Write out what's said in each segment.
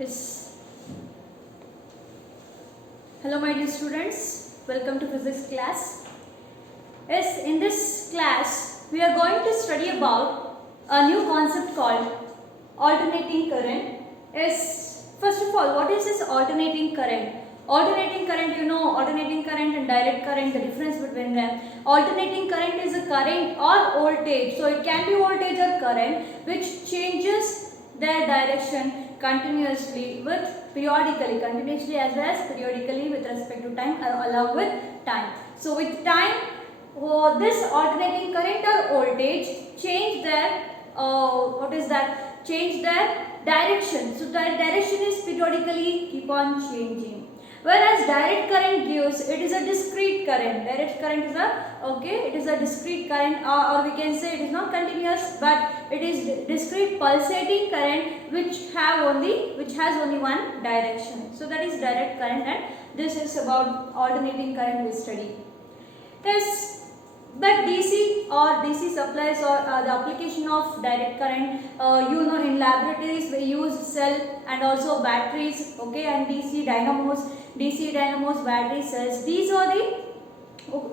Yes. Hello my dear students, welcome to physics class. Yes, in this class we are going to study about a new concept called alternating current. Yes, first of all, what is this alternating current? Alternating current, you know, alternating current and direct current, the difference between them. Alternating current is a current or voltage, so it can be voltage or current which changes their direction continuously with continuously as well as periodically with respect to time or along with time. So with time, this alternating current or voltage change their change their direction. So their direction is periodically keep on changing. Whereas direct current gives, it is a discrete current. Direct current is it is a discrete current, or we can say it is not continuous, but it is discrete pulsating current which has only one direction. So that is direct current, and this is about alternating current we study. Yes, but DC supplies or the application of direct current, in laboratories we use cell and also batteries, okay, and DC dynamos, battery cells. These are the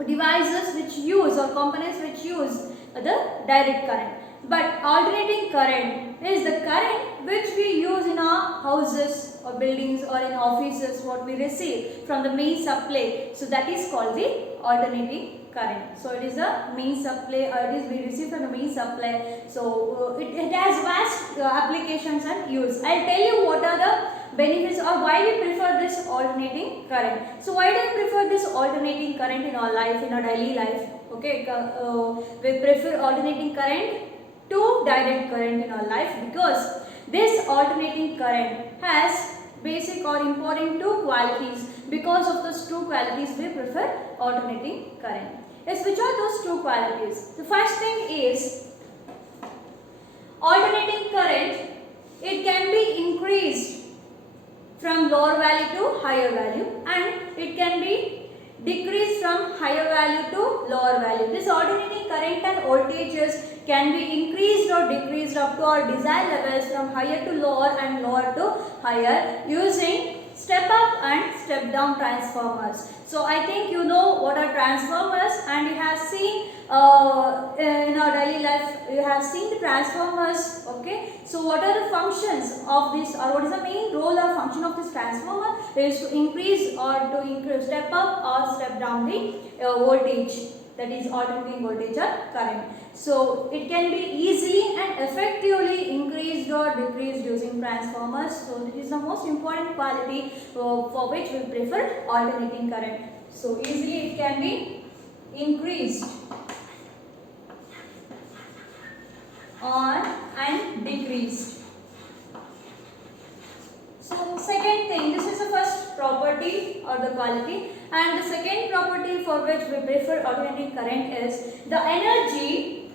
devices which use or components which use the direct current. But alternating current is the current which we use in our houses or buildings or in offices, what we receive from the main supply. So that is called the alternating current. So it is a main supply, or it is we receive from the main supply. So it has vast applications and use. I'll tell you what are the benefits or why we prefer this alternating current. So why do we prefer this alternating current in our life, in our daily life? Okay, we prefer alternating current to direct current in our life because this alternating current has basic or important two qualities. Because of those two qualities we prefer alternating current. Yes, which are those two qualities? The first thing is alternating current, it can be increased from lower value to higher value, and it can be decreased from higher value to lower value. This alternating current and voltages can be increased or decreased up to our desired levels from higher to lower and lower to higher using step up and step down transformers. So I think you know what are transformers, and you have seen in our daily life, you have seen the transformers, okay. So what are the functions of this, or what is the main role or function of this transformer? Is to increase or to increase, step up or step down the voltage, that is alternating voltage or current. So it can be easily and effectively increased or decreased using transformers. So this is the most important quality for which we prefer alternating current. So easily it can be increased and decreased. So second thing, this is the first property or the quality, and the second property for which we prefer alternating current is the energy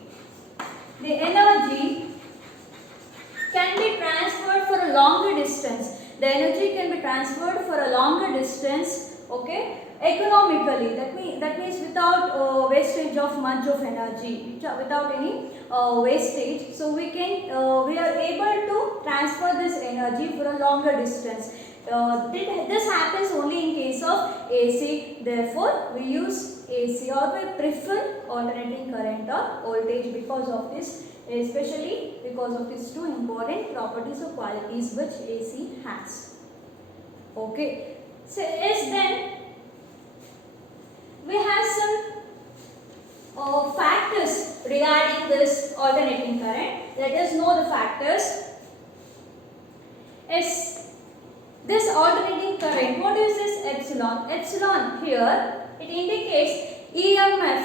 can be transferred for a longer distance. The energy can be transferred for a longer distance, okay, economically. That means without wastage of much of energy, without any wastage. So we are able to transfer this energy for a longer distance. This happens only in case of AC. Therefore, we use AC, or we prefer alternating current or voltage because of this, especially because of these two important properties or qualities which AC has. Okay. So yes, then we have some factors regarding this alternating current. Let us know the factors. Yes. This alternating current, what is this epsilon? Epsilon here, it indicates EMF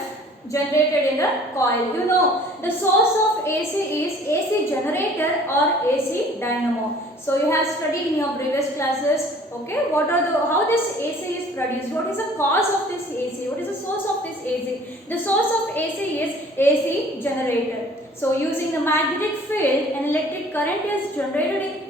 generated in the coil. You know, the source of AC is AC generator or AC dynamo. So you have studied in your previous classes, okay, how this AC is produced, what is the cause of this AC, what is the source of this AC. The source of AC is AC generator. So using the magnetic field, an electric current is generated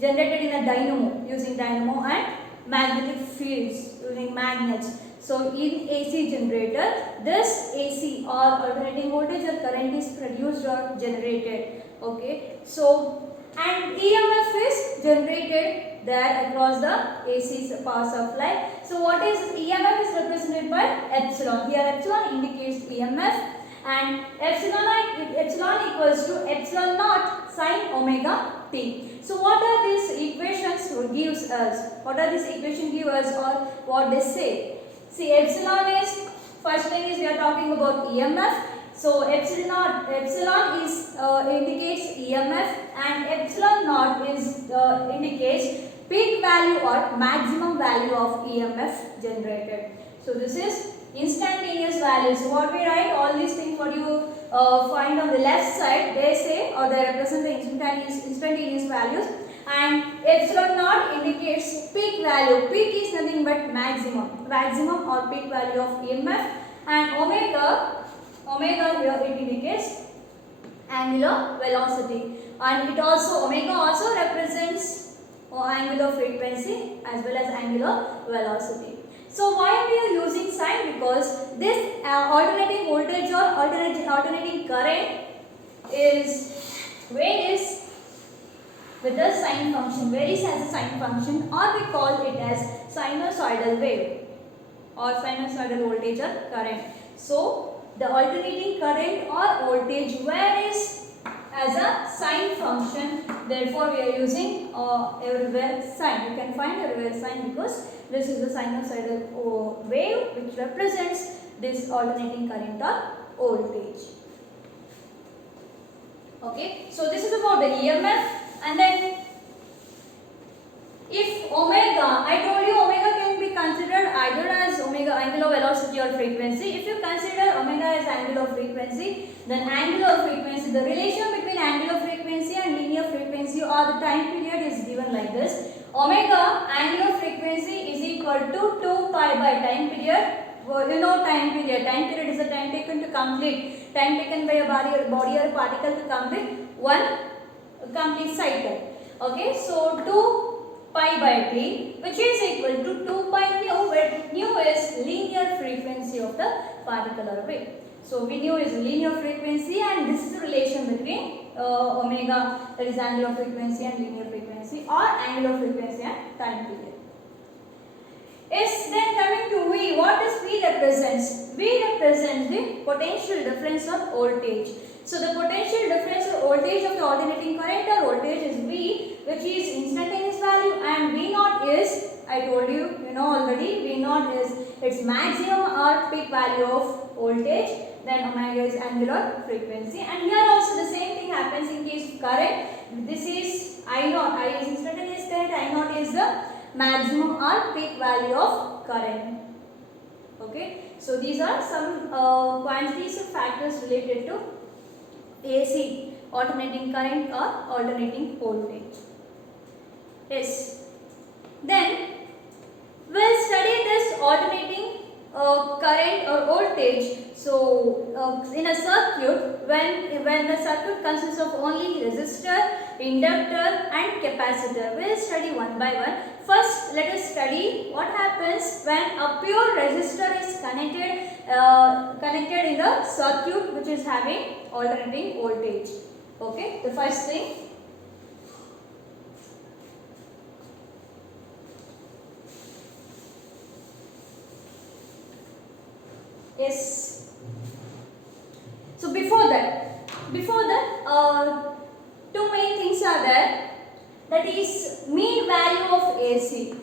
generated in a dynamo, using dynamo, and magnetic fields using magnets. So in AC generator, this AC or alternating voltage or current is produced or generated. Okay. So and EMF is generated there across the AC power supply. So what is EMF is represented by epsilon. Here epsilon indicates EMF and epsilon equals to epsilon naught sine omega t. So what are these equations gives us? What are these equations give us or what they say? See, epsilon is, first thing is we are talking about EMF. So epsilon is indicates EMF and epsilon naught is indicates peak value or maximum value of EMF generated. So this is instantaneous values. So what we write, all these things what you find on the left side, they say or they represent the instantaneous values, and epsilon naught indicates peak value. Peak is nothing but maximum or peak value of EMF, and omega here it indicates angular velocity, and it also omega also represents angular frequency as well as angular velocity. So why we are using sign? Because this alternating voltage or alternating current is varies with the sine function, varies as a sine function, or we call it as sinusoidal wave or sinusoidal voltage or current. So the alternating current or voltage varies as a sine function, therefore we are using everywhere sine. You can find everywhere sine because this is a sinusoidal wave which represents this alternating current or voltage. Okay, so this is about the EMF. And then if omega, I told you omega can be considered either as omega angular velocity or frequency. If you consider omega as angular frequency, then angular frequency, the relation between angular frequency and linear frequency or the time period is given like this. Omega angular frequency is equal to 2 pi by time period. You know time period. Time period is the time taken to complete, time taken by a body or a particle to complete one complete cycle. Okay, so 2 pi by t, which is equal to 2 pi nu, where nu is linear frequency of the particle or wave. So we nu is linear frequency, and this is the relation between omega, that is angular frequency, and linear frequency or angular frequency and time period. Yes, then coming to V, what does V represents? V represents the potential difference of voltage. So the potential difference of voltage of the alternating current or voltage is V, which is instantaneous value, and V naught is, I told you, you know already, V naught is its maximum or peak value of voltage, then omega is angular frequency. And here also the same thing happens in case of current. This is I naught, I is instantaneous current, I naught is the maximum or peak value of current. Okay, so these are some quantities of factors related to AC, alternating current or alternating voltage. Yes. Then we'll study this alternating current or voltage. So in a circuit, when the circuit consists of only resistor, inductor and capacitor, we'll study one by one. First, let us study what happens when a pure resistor is connected in the circuit which is having alternating voltage. Okay, the first thing. Yes. So before that, two main things are there. That is mean value of AC.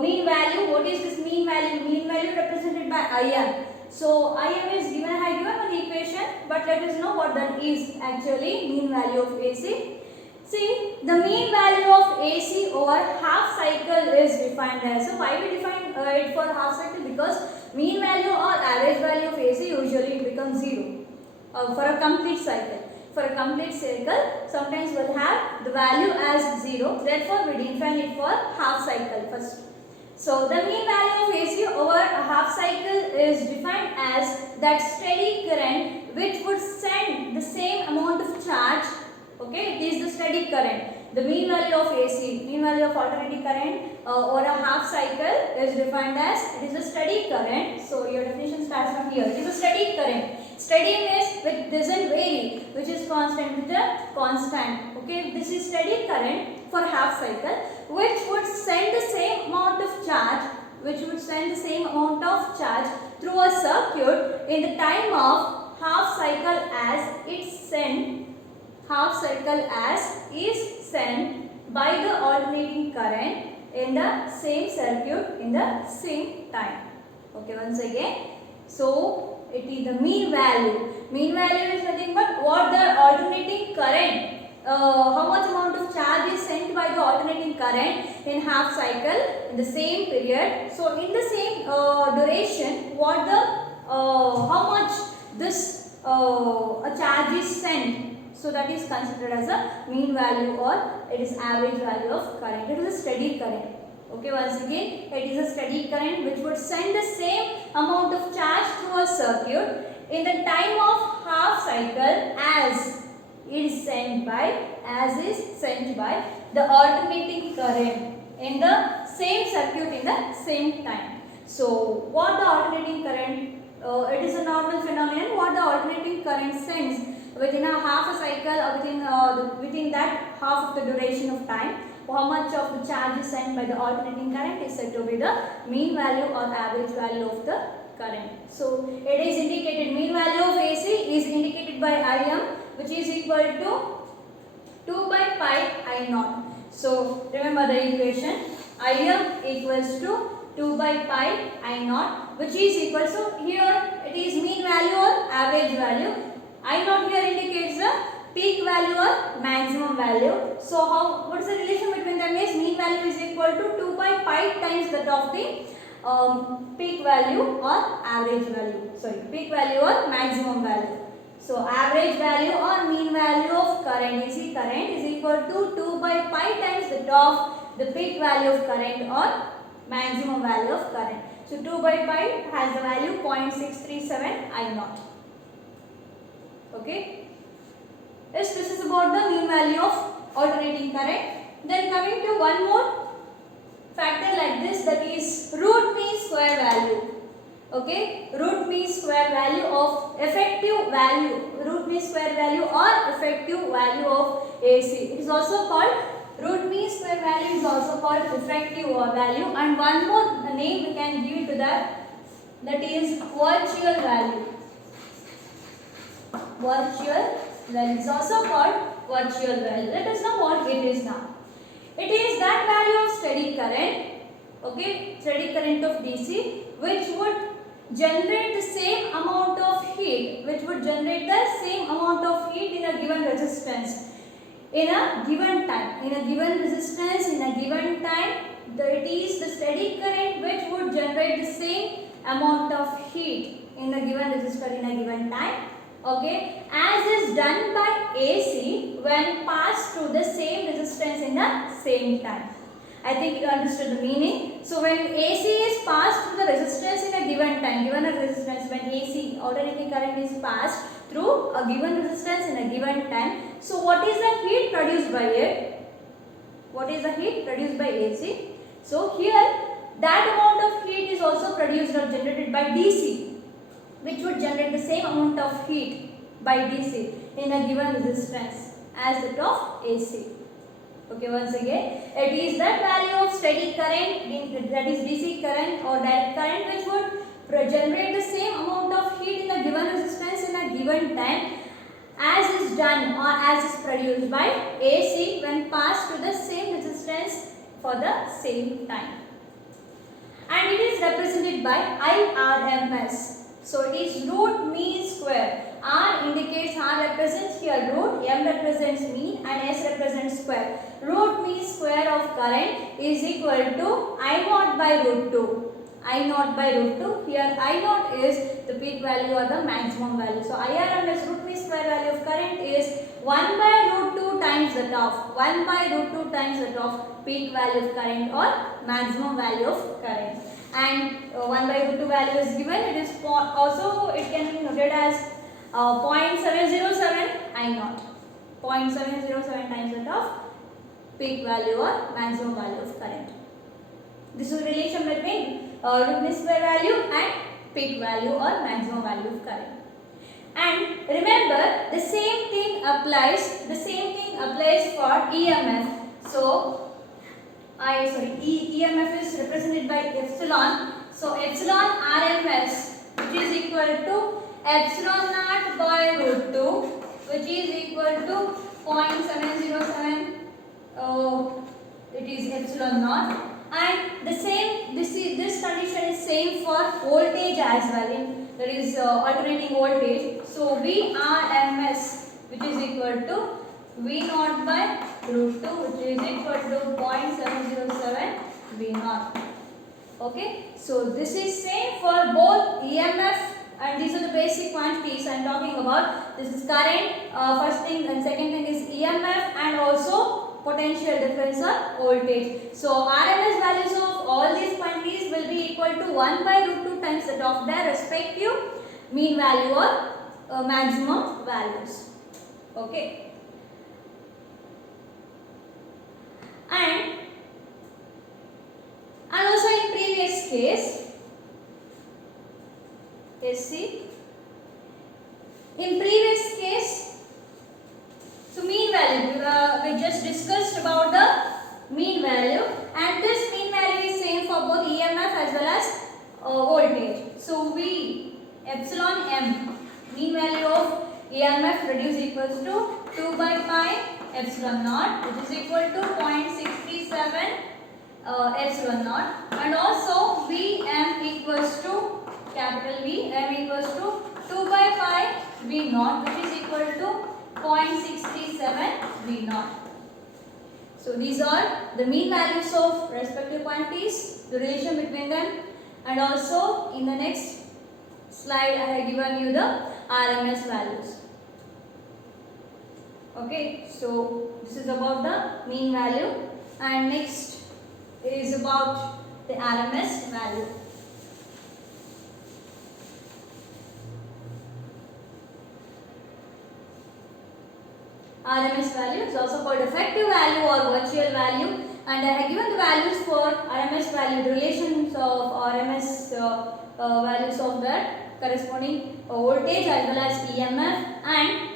Mean value, what is this mean value? Mean value represented by Im. So Im is given, I given on the equation, but let us know what that is actually, mean value of AC. See, the mean value of AC over half cycle is defined as. So why we define it for half cycle? Because mean value or average value of AC usually becomes 0 for a complete cycle. For a complete cycle, sometimes we'll have the value as 0. Therefore, we define it for half cycle first. So the mean value of AC over a half cycle is defined as that steady current which would send the same amount of charge. Okay, it is the steady current. The mean value of AC, mean value of alternating current over a half cycle is defined as, it is a steady current. So your definition starts from here. It is a steady current. Steady means which doesn't vary, which is constant with a constant. Okay, this is steady current for half cycle, which would send the same amount of charge, through a circuit in the time of half cycle as is sent by the alternating current in the same circuit in the same time. Okay, once again. So it is the mean value. Mean value is nothing but what the alternating current, how much amount of charge is sent by the alternating current in half cycle in the same period. So in the same duration, what the how much this a charge is sent. So that is considered as a mean value, or it is average value of current. It is a steady current. Okay, once again, it is a steady current which would send the same amount of charge through a circuit in the time of half cycle as is sent by the alternating current in the same circuit in the same time. So what the alternating current, it is a normal phenomenon. What the alternating current sends within a half a cycle, or within that half of the duration of time, how much of the charge is sent by the alternating current is said to be the mean value or average value of the current. So it is indicated, mean value of AC is indicated by Im, which is equal to 2 by pi I naught. So remember the equation, Im equals to 2 by pi I naught, which is equal, so here it is mean value or average value. I naught here indicates the peak value or maximum value. So what is the relation between them is mean value is equal to 2 by pi times that of the peak value or average value. Peak value or maximum value. So average value or mean value of current, AC current, is equal to 2 by pi times that of the peak value of current or maximum value of current. So 2 by pi has the value 0.637 I naught. Okay. Yes, this is about the mean value of alternating current. Then coming to one more factor like this, that is root mean square value. Okay, root mean square value of effective value, root mean square value or effective value of AC. It is also called root mean square value, is also called effective value, and one more name we can give it to that is virtual value. Virtual value is also called virtual value. Let us know what it is now. It is that value of steady current, okay, steady current of DC, which would generate the same amount of heat, in a given resistance, in a given time, it is the steady current which would generate the same amount of heat in a given resistor in a given time. Okay, as is done by AC when passed through the same resistance in the same time. I think you understood the meaning. So when AC is passed through the resistance in a given time, given a resistance, when AC alternating current is passed through a given resistance in a given time, so what is the heat produced by it? What is the heat produced by AC? So here that amount of heat is also produced or generated by DC, which would generate the same amount of heat by DC in a given resistance as that of AC. Okay, once again, it is that value of steady current, that is DC current or direct current, which would generate the same amount of heat in a given resistance in a given time, as is done or as is produced by AC when passed to the same resistance for the same time. And it is represented by IRMS. So it is root mean square. R represents here root, M represents mean, and S represents square. Root mean square of current is equal to I naught by root 2. I naught by root 2. Here I naught is the peak value or the maximum value. So IRMS, root mean square value of current, is 1 by root 2 times that of 1 by root 2 times that of peak value of current or maximum value of current. And 1 by root 2 value is given. It is also, it can be noted as 0.707 I naught. 0.707 times that of peak value or maximum value of current. This is the relation between root mean square value and peak value or maximum value of current. And the same thing applies for EMF. So EMF is represented by epsilon. So epsilon RMS, which is equal to epsilon naught by root 2, which is equal to 0.707. It is epsilon naught. And the same, this condition is same for voltage as well. That is alternating voltage. So VRMS, which is equal to V naught by root 2, which is equal to 0.707 V naught. Okay, so this is same for both EMF, and these are the basic quantities I am talking about. This is current, first thing, and second thing is EMF, and also potential difference or voltage. So RMS values of all these quantities will be equal to 1 by root 2 times that of their respective mean value or maximum values. Okay. And also in previous case, let's see. In previous case, so mean value, we just discussed about the mean value, and this mean value is same for both EMF as well as voltage. So V epsilon m, mean value of EMF reduced equals to 2 by pi epsilon naught, which is equal to 0.67 epsilon naught, and also Vm equals to capital V, m equals to 2 by pi V naught, which is equal to 0.67 V naught. So these are the mean values of respective quantities, the relation between them, and also in the next slide I have given you the RMS values. Okay, so this is about the mean value, and next is about the RMS value. RMS value is also called effective value or virtual value, and I have given the values for RMS value, the relations of RMS values of that corresponding voltage as well as EMF, and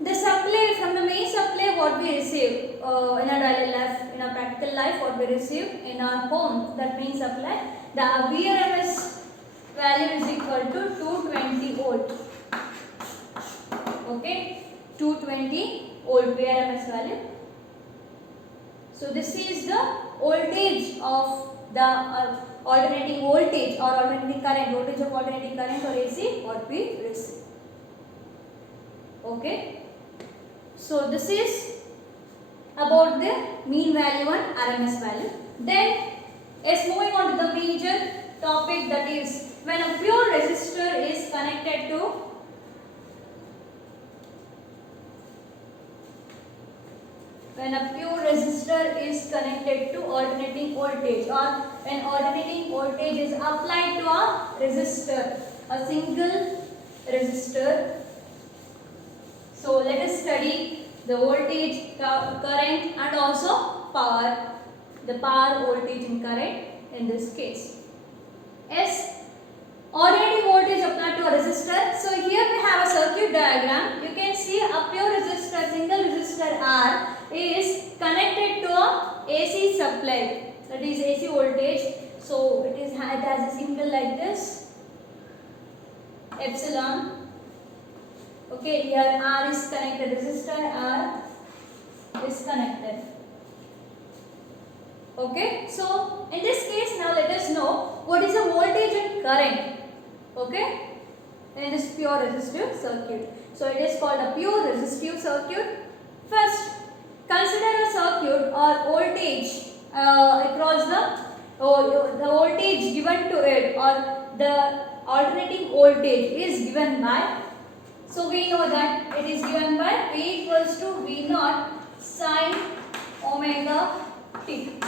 the supply from the main supply what we receive in our daily life, in our practical life, what we receive in our home, that main supply, the VRMS value is equal to 220 volt. Okay. 220 volt VRMS value. So this is the voltage of the alternating voltage or alternating current, voltage of alternating current or AC what we receive. Okay. So this is about the mean value and RMS value. Then is moving on to the major topic, that is when a pure resistor is connected to alternating voltage, or when alternating voltage is applied to a resistor, a single resistor. So let us study the voltage, current, and also power, the power, voltage and current in this case. Yes, alternating voltage applied to a resistor. So here we have a circuit diagram. You can see a pure resistor, single resistor R is connected to a AC supply, that is AC voltage. So it has a symbol like this, epsilon. Okay, here R is connected, resistor R is connected. Okay, so in this case now let us know what is the voltage and current. Okay, in this pure resistive circuit. So it is called a pure resistive circuit. First, consider a circuit or voltage across the voltage given to it, or the alternating voltage is given by, so we know that it is given by V equals to V naught sin omega t.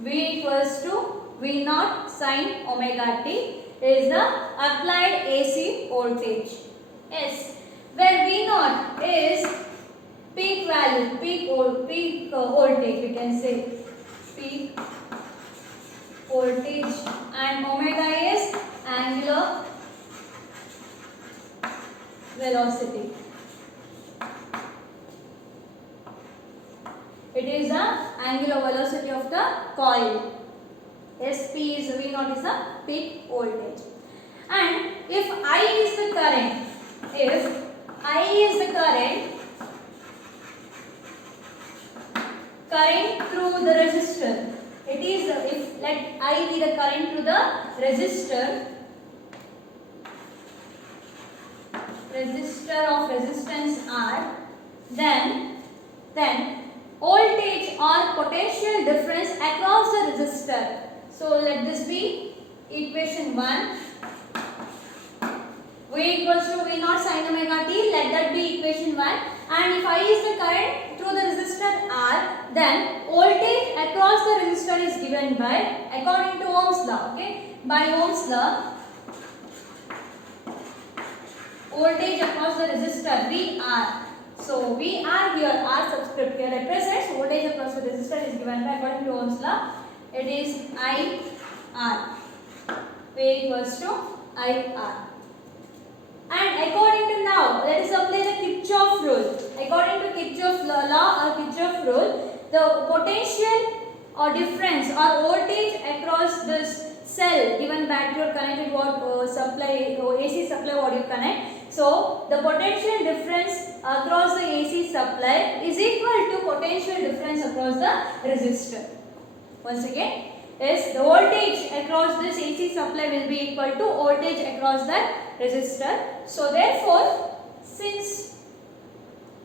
V equals to V naught sin omega t is the applied AC voltage. Yes, where V naught is peak value, peak voltage, we can say peak voltage, and omega is angular velocity. It is the angular velocity of the coil. Sp is V naught is the peak voltage. And if I is the current, if I is the current through the resistor, it is if let I be the current through the resistor of resistance R, then voltage or potential difference across the resistor. So let this be equation 1. V equals to V naught sin omega t. Let that be equation 1. And if I is the current through the resistor R, then voltage across the resistor is given by, according to Ohm's law. Okay, by Ohm's law, voltage across the resistor VR. So VR here, R subscript here represents voltage across the resistor is given by, according to Ohm's law, it is IR. V equals to IR. And according to now, let us apply the Kirchhoff rule. According to Kirchhoff law or Kirchhoff rule, the potential or difference or voltage across this cell given battery or connected supply or AC supply what you connect. So the potential difference across the AC supply is equal to potential difference across the resistor. Once again, is the voltage across this AC supply will be equal to voltage across that resistor. So therefore, since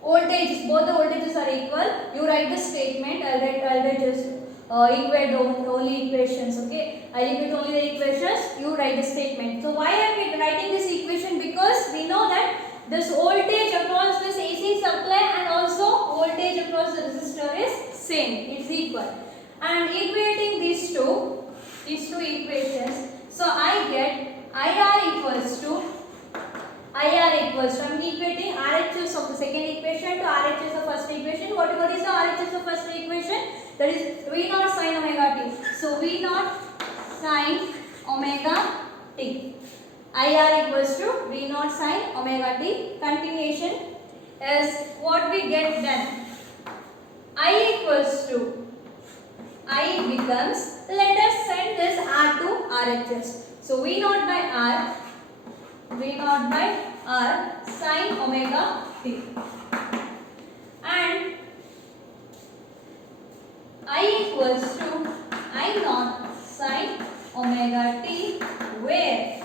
voltages, both the voltages are equal, you write the statement. I'll just equate the only equations. Okay, I'll equate only the equations. You write the statement. So why am I writing this equation? Because we know that this voltage across this AC supply and also voltage across the resistor is same. It's equal. And equating these two equations, so I get IR equals to I'm equating RHS of the second equation to RHS of first equation. What is the RHS of first equation? That is V naught sin omega t. So V naught sin omega t. IR equals to V naught sin omega t. Continuation is what we get then. I equals to I becomes, let us send this R to RHS. So V naught by R sin omega t. And I equals to I naught sin omega t where?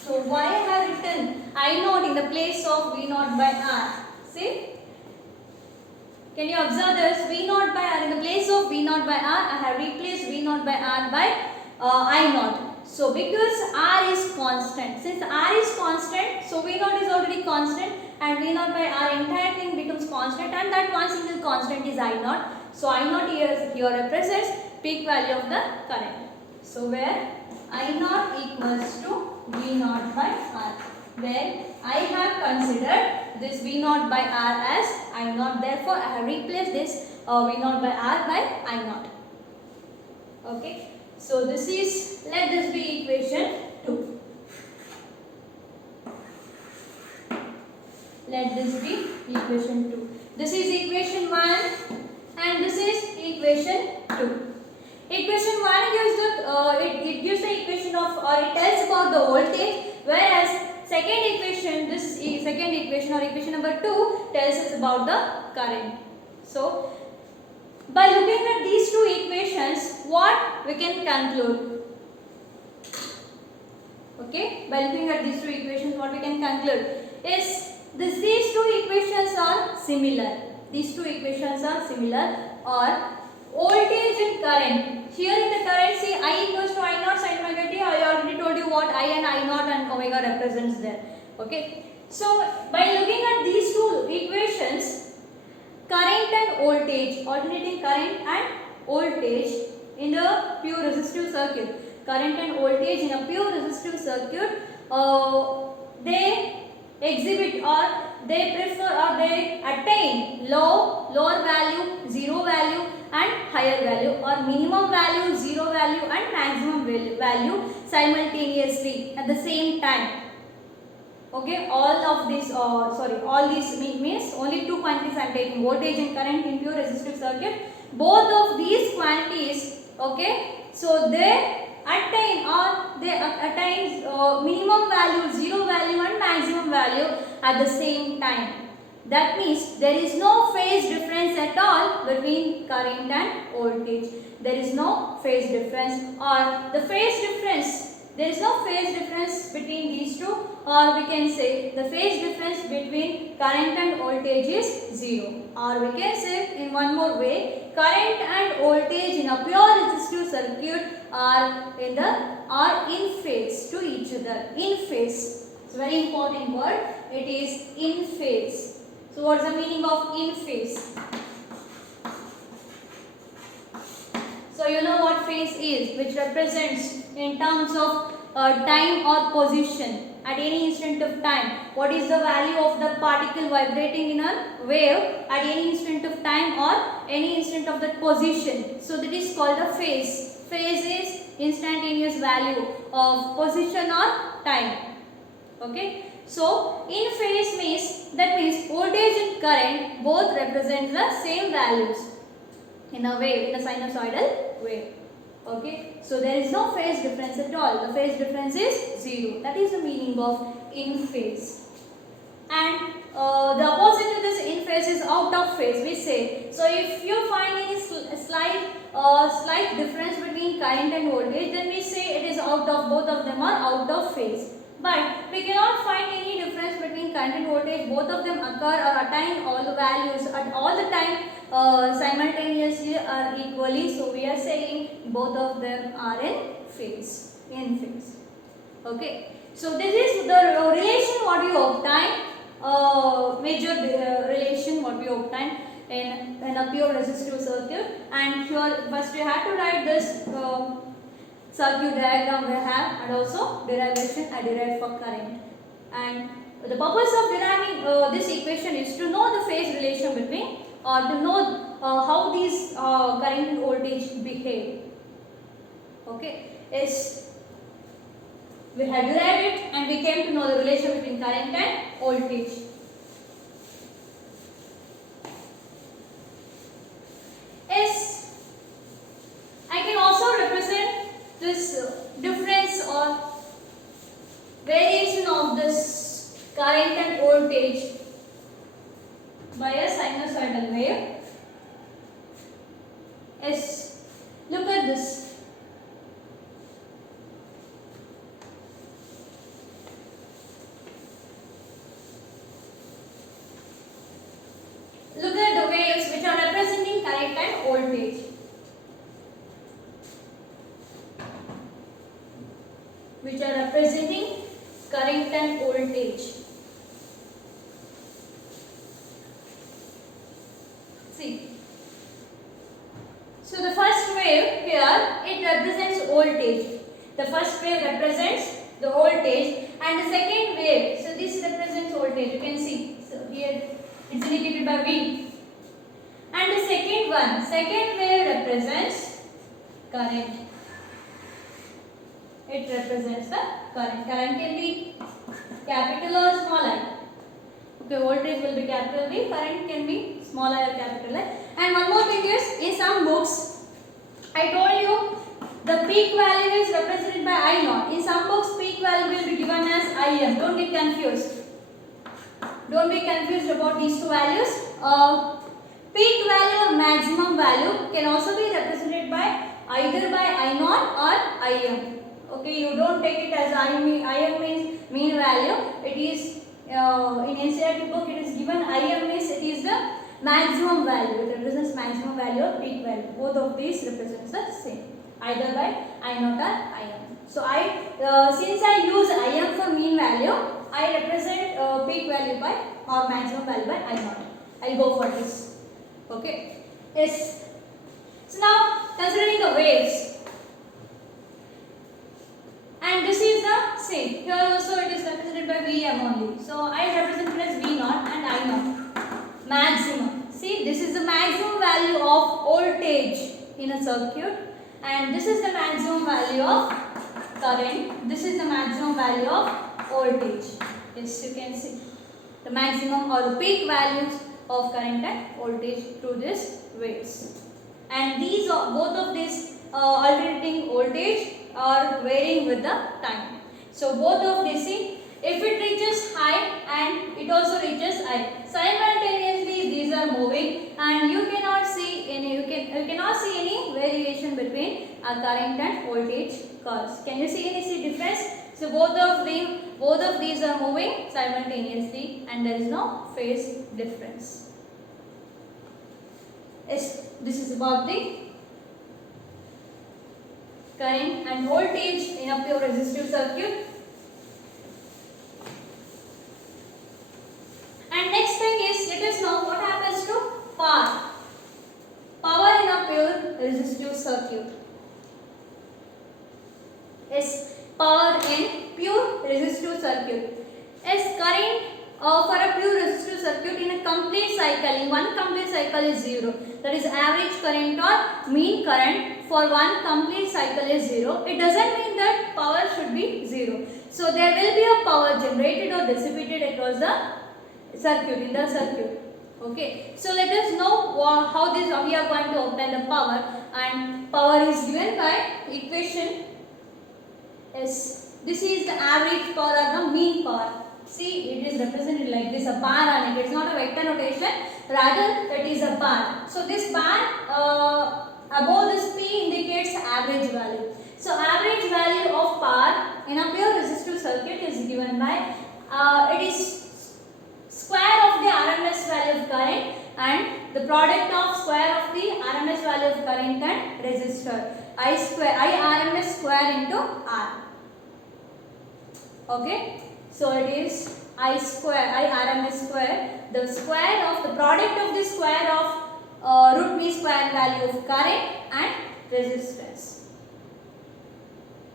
So why I have written I naught in the place of V naught by R? See? Can you observe this? V naught by R, in the place of V naught by R, I have replaced V naught by R by I naught. So because R is constant, since R is constant, so V naught is already constant and V naught by R entire thing becomes constant, and that one single constant is I naught. So I naught here represents peak value of the current. So where I naught equals to V naught by R. Then I have considered this V naught by R as I naught. Therefore, I have replaced this V naught by R by I naught. Okay. So this is, let this be equation 2. Let this be equation 2. This is equation 1 and this is equation 2. Equation 1 gives it gives the equation of, or it tells about the voltage, whereas second equation, this second equation or equation number 2 tells us about the current. So by looking at these two equations, what we can conclude? Okay, by looking at these two equations, what we can conclude is these two equations are similar. These two equations are similar, or voltage and current. Here in the current, see I equals to I naught sin omega t. I already told you what I and I naught and omega represents there. Okay. So by looking at these two equations, current and voltage, alternating current and voltage in a pure resistive circuit. Current and voltage in a pure resistive circuit, they exhibit or they prefer or they attain lower value, zero value and higher value, or minimum value, zero value and maximum value simultaneously at the same time. Okay, all these means only two quantities I am taking, voltage and current in pure resistive circuit. Both of these quantities, okay, so they attain minimum value, zero value and maximum value at the same time. That means there is no phase difference at all between current and voltage. There is no phase difference, or the phase difference, there is no phase difference between these two, or we can say the phase difference between current and voltage is zero. Or we can say in one more way, current and voltage in a pure resistive circuit are in phase to each other. In phase. It's a very important word. It is in phase. So what is the meaning of in phase? So you know what phase is, which represents in terms of time or position at any instant of time. What is the value of the particle vibrating in a wave at any instant of time or any instant of that position? So that is called a phase. Phase is instantaneous value of position or time. Okay. So in phase means voltage and current both represent the same values in a wave, in a sinusoidal wave. Okay, so there is no phase difference at all. The phase difference is zero. That is the meaning of in phase. And the opposite to this in phase is out of phase. We say, so if you find any slight difference between current and voltage, then we say it is out of, both of them are out of phase. But we cannot find any difference between current and voltage. Both of them occur or attain all the values at all the time simultaneously or equally. So we are saying both of them are in phase. In phase. Okay. So this is the relation what you obtain, major relation what we obtain in a pure resistive circuit. And here first we have to write this circuit diagram we have, and also derivation I derived for current. And the purpose of deriving this equation is to know the phase relation between, or to know how these current and voltage behave. Okay, yes, we have derived it and we came to know the relation between current and voltage. Yes, I can also represent this difference or variation of this current and voltage by a sinusoidal wave. Yes, look at this. Look at the waves which are representing current and voltage. Which are representing current and voltage. See. So the first wave here, it represents voltage. The first wave represents the voltage, and the second wave, so this represents voltage. You can see. So here it's indicated by V. And the second wave represents current. It represents the current. Current can be capital or small I. Okay, voltage will be capital V, current can be small I or capital I. And one more thing is, in some books, I told you the peak value is represented by I naught. In some books, peak value will be given as Im. Don't get confused. Don't be confused about these two values. Peak value or maximum value can also be represented by either by I naught or Im. Okay, you don't take it as Im means mean value. It is in NCERT book it is given Im means it is the maximum value. It represents maximum value or peak value. Both of these represents the same, either by I naught or Im. So since I use Im for mean value, I represent peak value by or maximum value by I naught. I'll go for this. Okay. Yes. So now considering the waves. And this is the same. Here also it is represented by Vm only. So I represent it as V naught and I naught. Maximum. See, this is the maximum value of voltage in a circuit, and this is the maximum value of current. This is the maximum value of voltage. Yes, you can see the maximum or the peak values of current and voltage through this waves. And these are, both of these alternating voltage are varying with the time. So both of these, see, if it reaches high and it also reaches high, simultaneously these are moving, and you cannot see any variation between a current and voltage curves. Can you see any difference? So both of these are moving simultaneously and there is no phase difference. Yes, this is about the current and voltage in a pure resistive circuit. And next thing is, let us know what happens to power. Power in a pure resistive circuit. Yes, power in pure resistive circuit. Yes, current for a pure resistive circuit in a complete cycle, in one complete cycle is 0. That is average current or mean current for one complete cycle is 0. It doesn't mean that power should be 0. So there will be a power generated or dissipated across the circuit, in the circuit. Okay, so let us know how we are going to obtain the power, and power is given by equation. Yes, this is the average power or the mean power. See, it is represented like this, a bar on it. It is not a vector notation, rather it is a bar. So this bar above this P indicates average value. So average value of power in a pure resistive circuit is given by it is square of the RMS value of current and the product of square of the RMS value of current and resistor. I RMS square into R. Okay, so it is I RMS square, the square of the product of the square of root mean square value of current and resistance.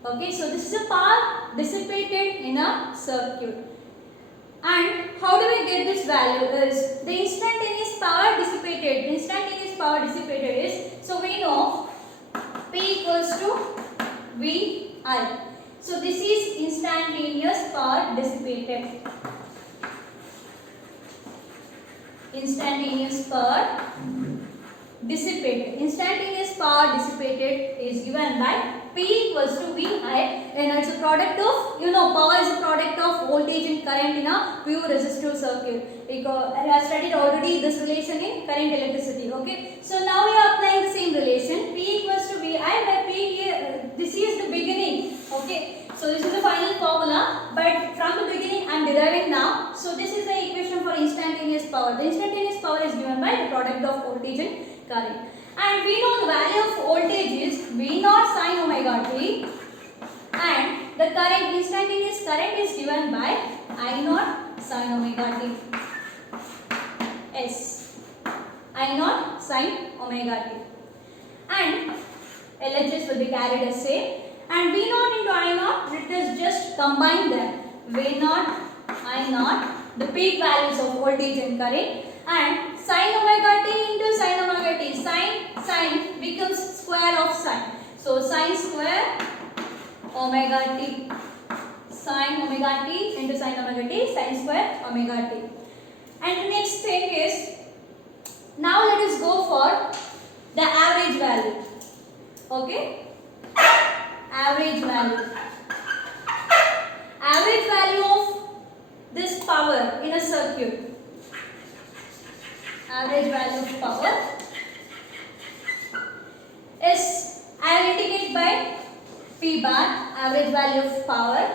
Okay, so this is a power dissipated in a circuit. And how do we get this value? Is the instantaneous power dissipated. Instantaneous power dissipated is, so we know P equals to VI. So this is instantaneous power dissipated. Instantaneous power dissipated. Instantaneous power dissipated is given by P equals to VI, and it's a product of, power is a product of voltage and current in a pure resistive circuit. I have studied already this relation in current electricity. Okay, so now we are applying the same relation. P equals to VI by P. This is the beginning. Okay, so this is the final formula, but from the beginning I am deriving now. So this is the equation for instantaneous power. The instantaneous power is given by the product of voltage and current. And we know the value of voltage is V naught sin omega t, and the current, instantaneous current, is given by I naught sin omega t. S. I naught sin omega t. And LHS will be carried as same. And V naught into I naught, let us just combine them. V naught, I naught, the peak values of voltage and current, and sin omega t into sin omega t. Sin becomes square of sin. So sin square omega t. Sin omega t into sin omega t, sin square omega t. And the next thing is, now let us go for the average value. Okay? Average value. Average value of this power in a circuit. Average value of power is, I will indicate by P bar, average value of power,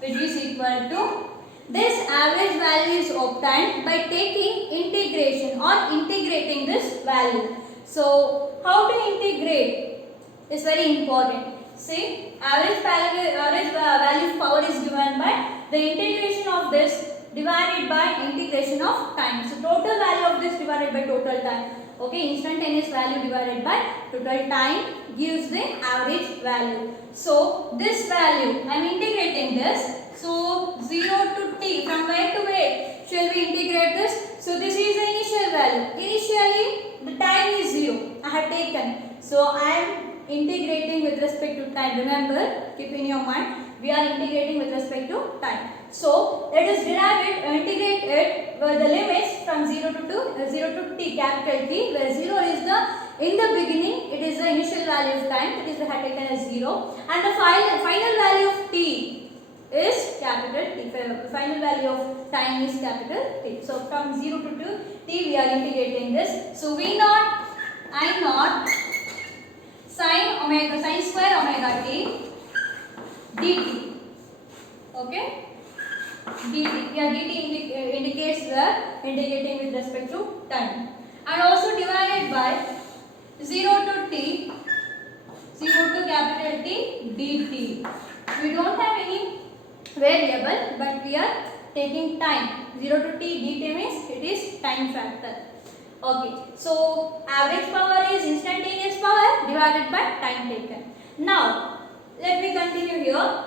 which is equal to, this average value is obtained by taking integration or integrating this value. So how to integrate is very important. See, average value of power is given by the integration of this divided by integration of time. So total value of this divided by total time. Okay, instantaneous value divided by total time gives the average value. So this value, I am integrating this. So 0 to t, from where to where shall we integrate this? So this is the initial value. Initially the time is 0, I have taken. So I am integrating with respect to time. Remember, keep in your mind, We are integrating with respect to time. So let us derive it, integrate it with the limits from 0 to t, capital T, where 0 is the, in the beginning it is the initial value of time, that is we have taken as 0, and the final value of t is capital T. Final value of time is capital T. So from 0 to t we are integrating this. So V naught I naught sin square omega t dt. Okay, dt, yeah, dt indicates the integrating with respect to time, and also divided by 0 to t, 0 to capital T dt. We don't have any variable, but we are taking time. 0 to t dt means it is time factor. Okay, so average power is instantaneous power divided by time taken. Now let me continue here.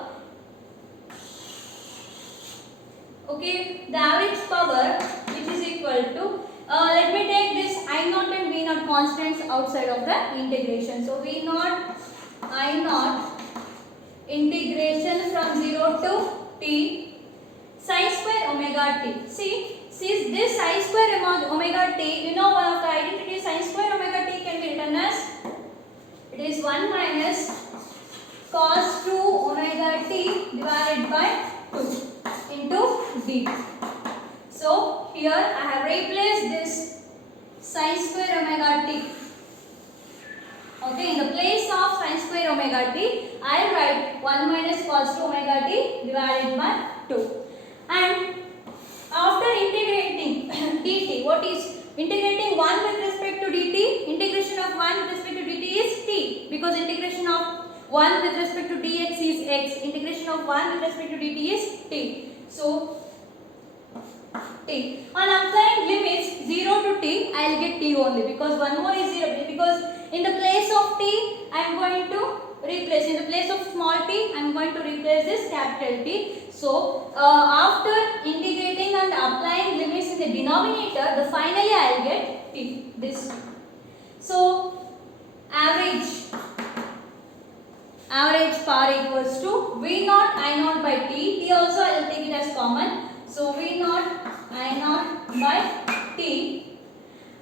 Okay, the average power which is equal to, let me take this I naught and V naught constants outside of the integration. So V naught I naught integration from 0 to t sin square omega t. See, since this sin square omega t, you know one of the identity sin square omega t can be written as, it is 1 minus cos 2 omega t divided by 2 into d. So here I have replaced this sin square omega t. Okay, in the place of sin square omega t, I write 1 minus cos 2 omega t divided by 2. And after integrating dt, what is integrating 1 with respect to dt? Integration of 1 with respect to dt is t, because integration of 1 with respect to dx is x. Integration of 1 with respect to dt is t. So t. On applying limits 0 to t, I will get t only, because one more is 0, because in the place of t I am going to replace, in the place of small t I am going to replace this capital T. So after integrating and applying limits in the denominator, the finally I will get t, this. So average power equals to V naught I naught by t. T also I will take it as common. So V naught I naught by t,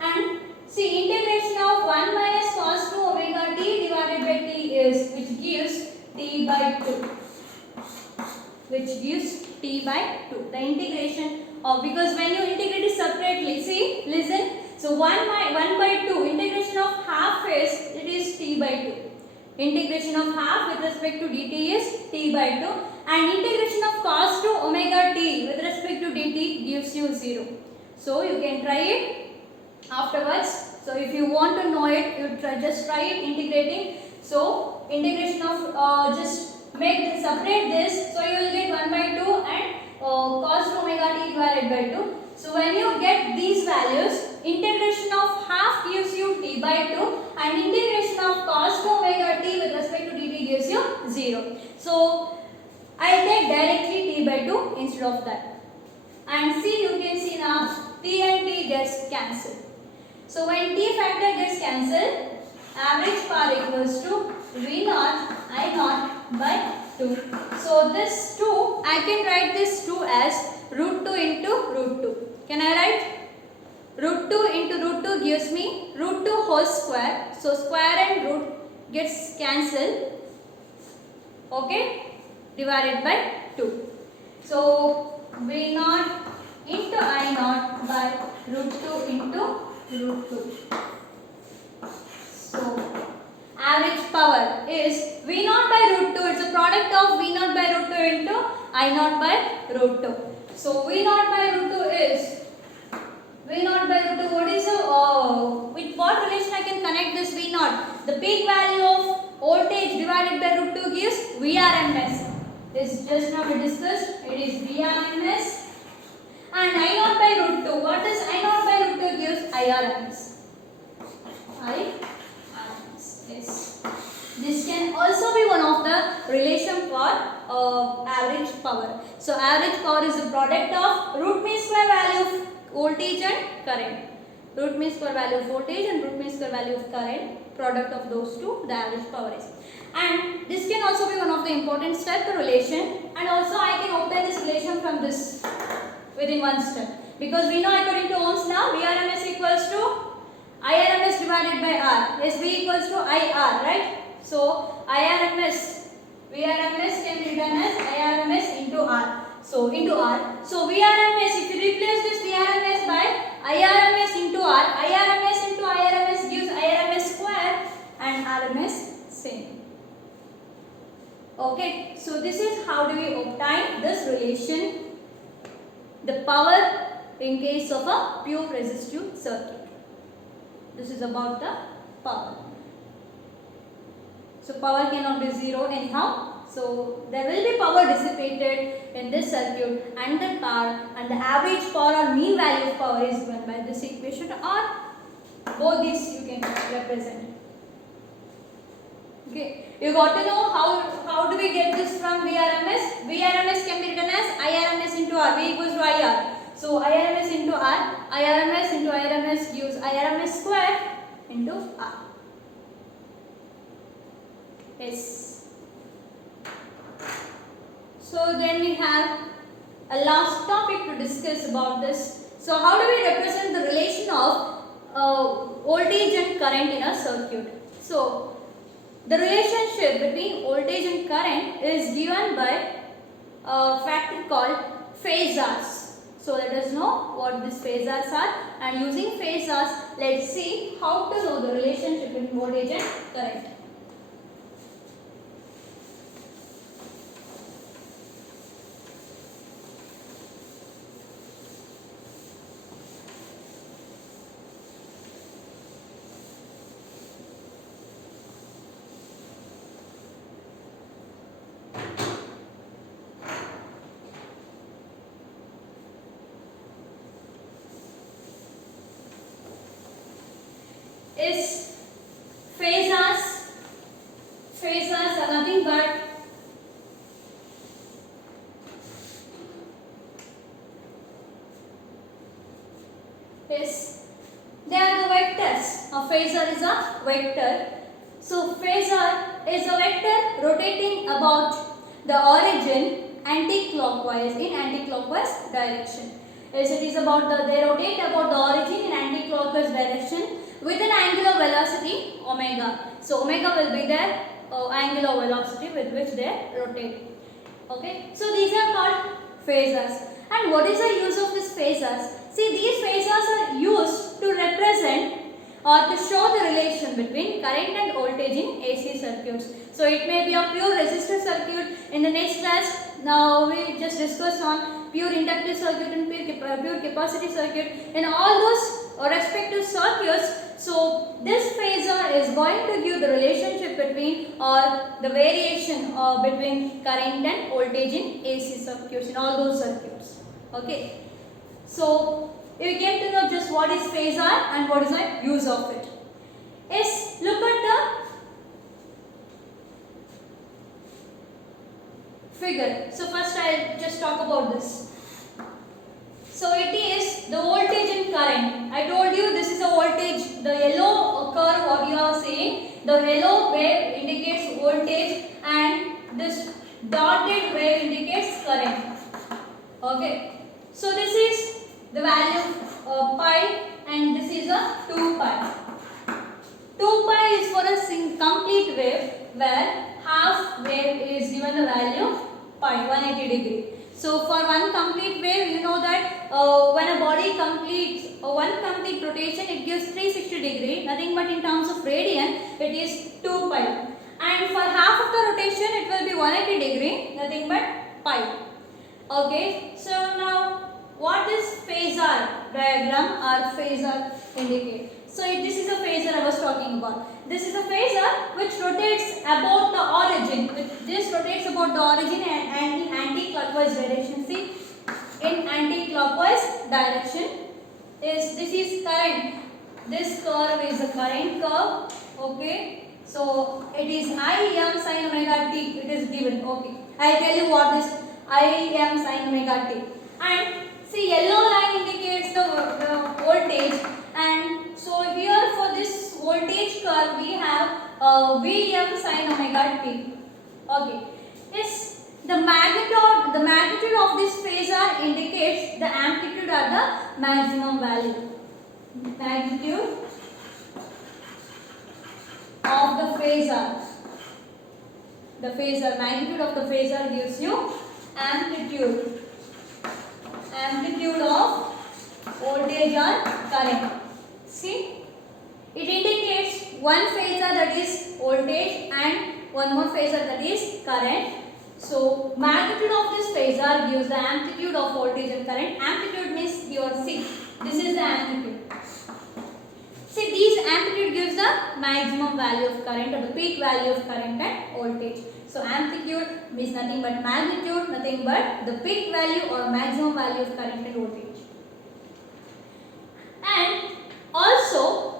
and see, integration of 1 minus cos 2 omega t divided by t is, which gives t by 2, which gives t by 2. The integration of, because when you integrate it separately, see, listen. So 1 by 2, integration of half is, it is t by 2. Integration of half with respect to dt is t by 2, and integration of cos 2 omega t with respect to dt gives you 0. So you can try it afterwards. So if you want to know it, you just try it integrating. So integration of, just separate this, so you will get 1 by 2 and cos 2 omega t divided by 2. So when you get these values, integration of half gives you t by 2, and integration of cos 2 omega t with respect to dt gives you 0. So I take directly t by 2 instead of that. And see, you can see now t and t gets cancelled. So when t factor gets cancelled, average power equals to V naught I naught by 2. So this 2, I can write this 2 as root 2 into root 2. Can I write? Root 2 into root 2 gives me root 2 whole square. So square and root gets cancelled. Okay, divided by 2. So V naught into I naught by root 2 into root 2. So average power is V naught by root 2. It's a product of V naught by root 2 into I naught by root 2. So V naught by root 2 is, V naught by root 2, what is the, with what relation I can connect this V naught? The peak value of voltage divided by root 2 gives Vrms. This just now we discussed, it is Vrms. And I naught by root 2, what does I naught by root 2 gives? Irms. Irms, yes. This can also be one of the relation for average power. So average power is the product of root mean square value of voltage and current. Root means square value of voltage and root means square value of current. Product of those two, the average power is. And this can also be one of the important step, the relation. And also I can obtain this relation from this within one step. Because we know according to Ohm's law, Vrms equals to Irms divided by R. Yes, V equals to IR, right? So Vrms can be written as Irms into R. So into R. So Vrms, if you replace this Vrms by Irms into R, Irms into Irms gives Irms square and RMS same. Okay, so this is how do we obtain this relation, the power in case of a pure resistive circuit. This is about the power. So power cannot be zero anyhow. So there will be power dissipated in this circuit, and the power and the average power or mean value of power is given by this equation, or both these you can represent. Okay, you got to know how do we get this from Vrms? Vrms can be written as Irms into R. V equals to IR. So Irms into R, Irms into Irms gives Irms square into R. Yes. So then we have a last topic to discuss about this. So how do we represent the relation of voltage and current in a circuit? So the relationship between voltage and current is given by a factor called phasors. So let us know what these phasors are, and using phasors, let's see how to know the relationship between voltage and current. Is phasors are nothing but they are the vectors. A phasor is a vector. So phasor is a vector rotating about the origin anti-clockwise in anti-clockwise direction. As it is about they rotate about the origin in anti-clockwise direction with an angular velocity omega. So omega will be their angular velocity with which they rotate. Okay. So these are called phasors. And what is the use of these phasors? See, these phasors are used to represent or to show the relation between current and voltage in AC circuits. So it may be a pure resistor circuit. In the next class, now we just discuss on pure inductive circuit and pure capacitive circuit. In all those respective circuits, so this phasor is going to give the relationship between or the variation between current and voltage in AC circuits, in all those circuits. Okay. So you get to know just what is phasor and what is the use of it. Yes, look at the figure. So first I'll just talk about this. So it is the voltage and current. I told you this is a voltage. The yellow curve what you are seeing, the yellow wave indicates voltage and this dotted wave indicates current. Okay. So this is the value of pi and this is a 2 pi. 2 pi is for a complete wave where half wave is given the value pi, 180 degree. So for one complete wave, you know that when a body completes one complete rotation, it gives 360 degree, nothing but in terms of radian, it is 2 pi. And for half of the rotation, it will be 180 degree, nothing but pi. Okay, so now what is phasor diagram or phasor indicate? So this is a phasor I was talking about. This is a phasor which rotates about the origin. This rotates about the origin and in anti-clockwise direction. See, in anti-clockwise direction. This is current. This curve is the current curve. Okay. So it is Im sin omega t. It is given. Okay. I tell you what this Im sin omega t. And see, yellow line indicates the voltage and Vm sin omega t. Okay. Is the magnitude of this phasor indicates the amplitude at the maximum value. Magnitude of the phasor. The phasor, magnitude of the phasor gives you amplitude of voltage or current. See, it indicates one phasor that is voltage and one more phasor that is current. So, magnitude of this phasor gives the amplitude of voltage and current. Amplitude means your C. This is the amplitude. See, these amplitude gives the maximum value of current or the peak value of current and voltage. So, amplitude means nothing but magnitude, nothing but the peak value or maximum value of current and voltage. And also,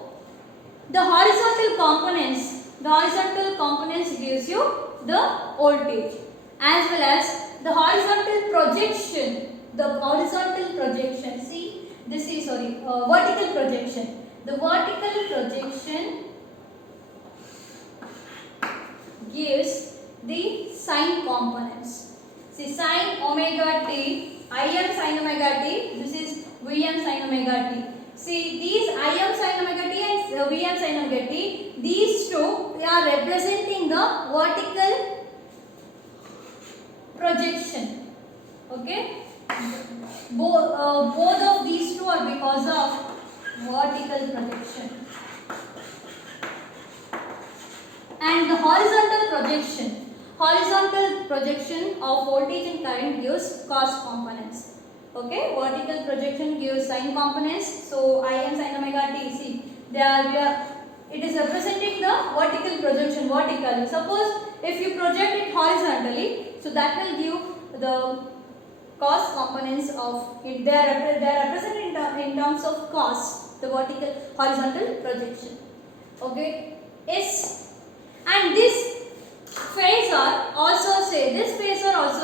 the horizontal components gives you the voltage, as well as the horizontal projection. See, this is vertical projection. The vertical projection gives the sine components. See, sine omega t, Im sin omega t, this is Vm sin omega t. See, these Im sin omega t and Vm sin omega t, these two are representing the vertical projection. Okay? Both of these two are because of vertical projection. And the horizontal projection of voltage and current gives cos components. Okay, vertical projection gives sine components. So Im sin omega t, see, it is representing the vertical projection vertically. Suppose if you project it horizontally, so that will give the cos components of it. They are represented in terms of cos, the vertical horizontal projection. Okay, and this phasor also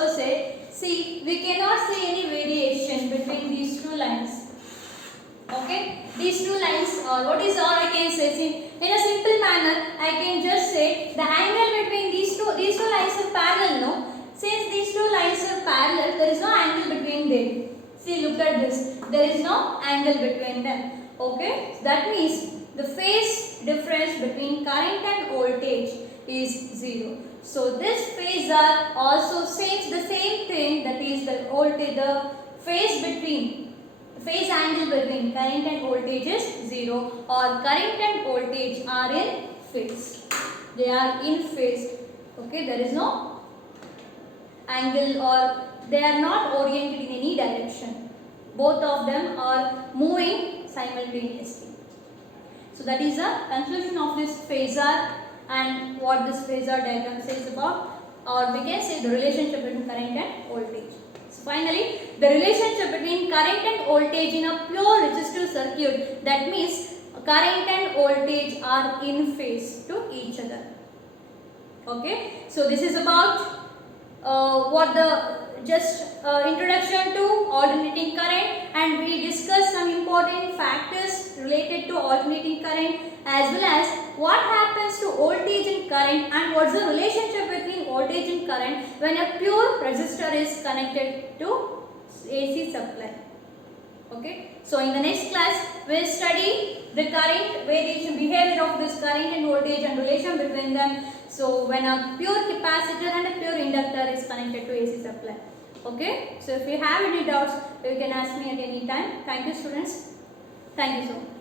say, see, we cannot see any variation between these two lines. Okay, these two lines, or what is all I can say? See, in a simple manner, I can just say the angle between these two lines are parallel. No, since these two lines are parallel, there is no angle between them. See, look at this. There is no angle between them. Okay, so that means the phase difference between current and voltage is 0. So this phasor also says the same thing, that is the phase angle between current and voltage is 0, or current and voltage are in phase. They are in phase. Okay, there is no angle, or they are not oriented in any direction. Both of them are moving simultaneously. So that is the conclusion of this phasor and what this phasor diagram says about, or we can say the relationship between current and voltage. So finally, the relationship between current and voltage in a pure resistive circuit, that means current and voltage are in phase to each other. Okay, so this is about introduction to alternating current, and we discussed some important factors related to alternating current, as well as what happens to voltage and current, and what's the relationship between voltage and current when a pure resistor is connected to AC supply. Okay, so in the next class we will study the current, variation, behavior of this current and voltage and relation between them. So when a pure capacitor and a pure inductor is connected to AC supply. Okay, so if you have any doubts, you can ask me at any time. Thank you, students. Thank you so much.